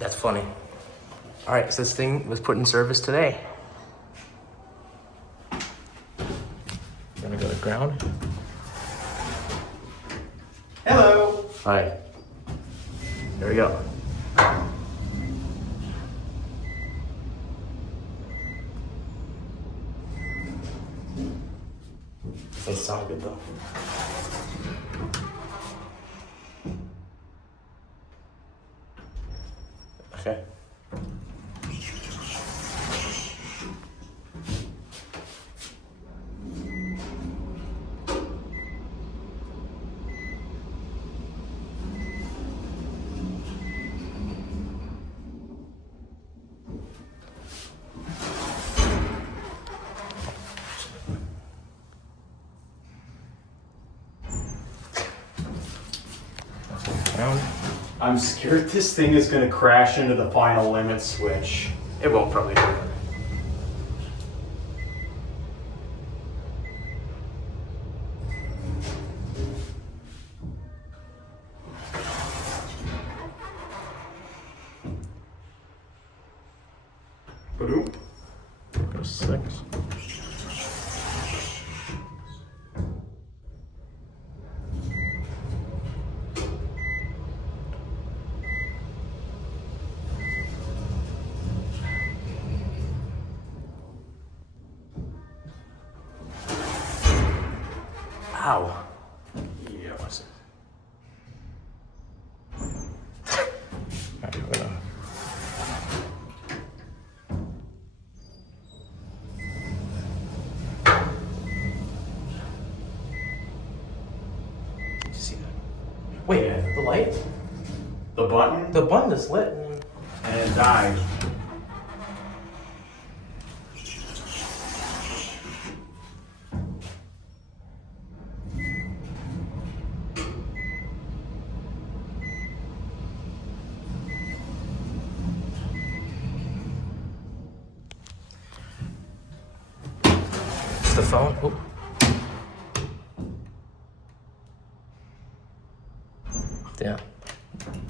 That's funny. All right, so this thing was put in service today. Gonna go to ground. Hello. Hi. There we go. Doesn't sound good though. Okay. Ground. I'm scared this thing is going to crash into the final limit switch. It won't probably do it. Ba-doom. Go 6. Ow. Yeah. What's it? Alright, we're gonna... Did you see that? Wait, Yeah. the light? The button? The button is lit. And it died. It's the phone. Oh. Yeah.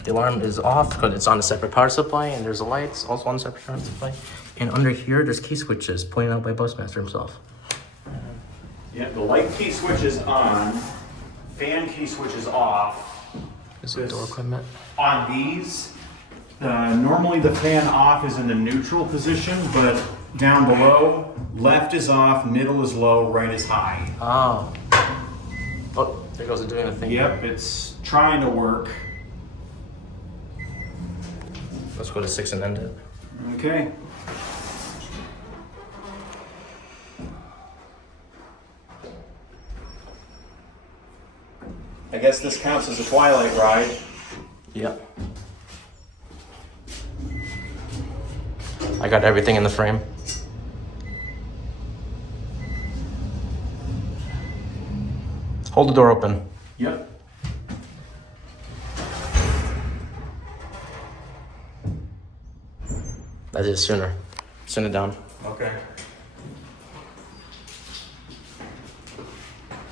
The alarm is off because it's on a separate power supply, and there's the lights also on a separate power supply. And under here, there's key switches pointed out by Busmaster himself. Yeah, the light key switch is on. Fan key switch is off. Is it door equipment? On these, normally the fan off is in the neutral position, but down below, left is off, middle is low, right is high. Oh. Oh, there goes it doing a thing. Yep, it's trying to work. Let's go to 6 and end it. Okay. I guess this counts as a twilight ride. Yep. I got everything in the frame. Hold the door open. Yep. That is sooner. Send it down. Okay.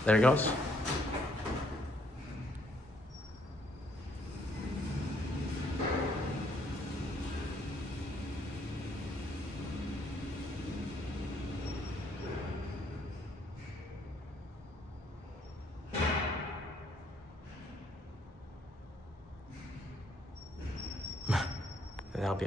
There it goes. That'll be it.